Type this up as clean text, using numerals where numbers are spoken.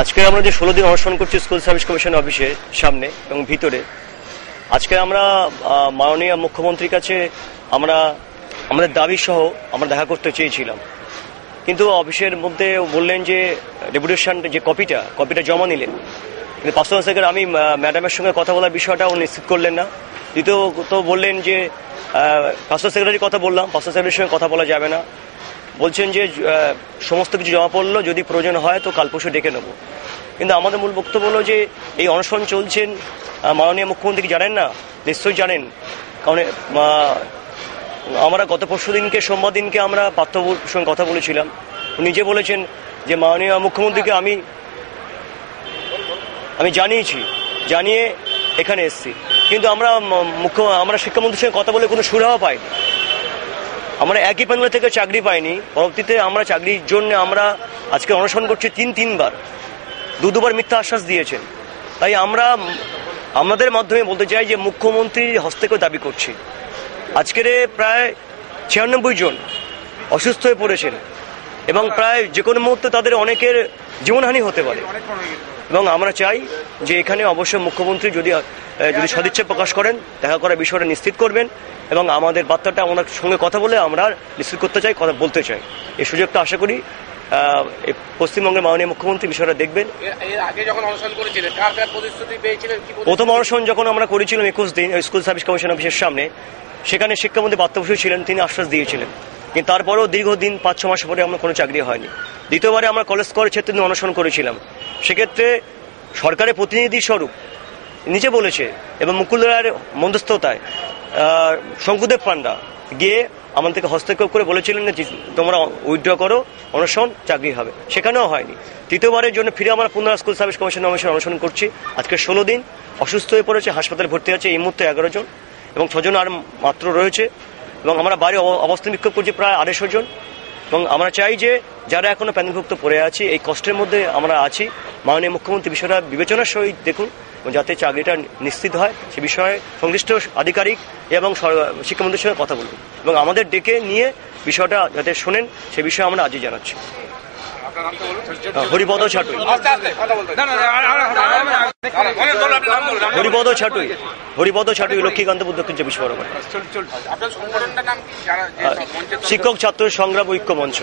আজকে আমরা যে 16 দিন অনশন করছি স্কুল সার্ভিস কমিশন অফিসের সামনে এবং ভিতরে, আজকে আমরা মাননীয় মুখ্যমন্ত্রীর কাছে আমরা আমাদের দাবি সহ আমরা দেখা করতে চেয়েছিলাম, কিন্তু অফিসের মধ্যে বললেন যে ডেপুটেশন যে কপিটা জমা নিলেন, কিন্তু পার্সোনাল সেক্রেটারি আমি ম্যাডামের সঙ্গে কথা বলার বিষয়টা উনি নিশ্চিত করলেন না। দ্বিতীয়ত বললেন যে পার্সোনাল সেক্রেটারির কথা বললাম, পার্সোনাল সেক্রেটারির সঙ্গে কথা বলা যাবে না, বলছেন যে সমস্ত কিছু জমা পড়লো, যদি প্রয়োজন হয় তো কাল পরশু ডেকে নেব। কিন্তু আমাদের মূল বক্তব্য হলো যে এই অনশন চলছেন, মাননীয় মুখ্যমন্ত্রী কি জানেন না? নিশ্চয়ই জানেন, কারণ আমরা গত পরশু দিনকে সোমবার দিনকে আমরা পার্থবাবুর সঙ্গে কথা বলেছিলাম, নিজে বলেছেন যে মাননীয় মুখ্যমন্ত্রীকে আমি জানিয়ে এখানে এসেছি, কিন্তু আমরা শিক্ষামন্ত্রীর সঙ্গে কথা বলে কোনো সুরাহা পাইনি। আমরা একই প্যানেল থেকে চাকরি পাইনি, পরবর্তীতে আমরা চাকরির জন্য আমরা আজকে অনশন করছি তিনবার, দুবার মিথ্যা আশ্বাস দিয়েছেন। তাই আমরা আমাদের মাধ্যমে বলতে চাই যে মুখ্যমন্ত্রীর হস্তক্ষেপ দাবি করছি। আজকের প্রায় 96 জন অসুস্থ হয়ে পড়েছেন এবং প্রায় যে কোনো মুহূর্তে তাদের অনেকের জীবনহানি হতে পারে, এবং আমরা চাই যে এখানে অবশ্যই মুখ্যমন্ত্রী যদি সদিচ্ছা প্রকাশ করেন, দেখা করার বিষয়টা নিশ্চিত করবেন এবং আমাদের বার্তাটা ওনার সঙ্গে কথা বলে আমরা নিশ্চিত করতে চাই, কথা বলতে চাই। এই সুযোগটা আশা করি পশ্চিমবঙ্গের মাননীয় মুখ্যমন্ত্রী বিষয়টা দেখবেন। প্রথম অনশন যখন আমরা করেছিলাম 21 দিন স্কুল সার্ভিস কমিশন অফিসের সামনে, সেখানে শিক্ষামন্ত্রী বার্তা ছিলেন, তিনি আশ্বাস দিয়েছিলেন, কিন্তু তারপরেও দীর্ঘদিন 5-6 মাস পরে আমরা কোনো চাকরি হয়নি। দ্বিতীয়বারে আমরা কলেজ স্কোয়ারের ক্ষেত্রে অনশন করেছিলাম, সেক্ষেত্রে সরকারের প্রতিনিধি স্বরূপ নিচে বলেছে এবং মুকুল রায়ের মধ্যস্থতায় শঙ্কুদেব পান্ডা গিয়ে আমাদেরকে হস্তক্ষেপ করে বলেছিলেন যে তোমরা উইথড্র করো, অনশন চাকরি হবে, সেখানেও হয়নি। তৃতীয়বারের জন্য ফিরে আমরা পুনরায় স্কুল সার্ভিস কমিশন অনশন করছি। আজকে 16 দিন অসুস্থ হয়ে পড়েছে, হাসপাতালে ভর্তি আছে এই মুহূর্তে 11 জন এবং 6 জন আর মাত্র রয়েছে, এবং আমরা বাইরে অবস্থান বিক্ষোভ করছি প্রায় 250 জন। এবং আমরা চাই যে যারা এখনো প্যানেলভুক্ত পড়ে আছি, এই কষ্টের মধ্যে আমরা আছি, মাননীয় মুখ্যমন্ত্রী বিষয়টা বিবেচনার সহিত দেখুন যাতে চাকরিটা নিশ্চিত হয়, সে বিষয়ে সংশ্লিষ্ট আধিকারিক এবং শিক্ষামন্ত্রীর সঙ্গে কথা বলুন এবং আমাদের ডেকে নিয়ে বিষয়টা যাতে শোনেন, সে বিষয়ে আমরা আজই জানাচ্ছি। হরিপদ ছাটুই লক্ষ্মীকান্ত বুদ্ধক্ষিঞ্চ বিশ্বকর্মা, শিক্ষক ছাত্র সংগ্রাম ঐক্য মঞ্চ।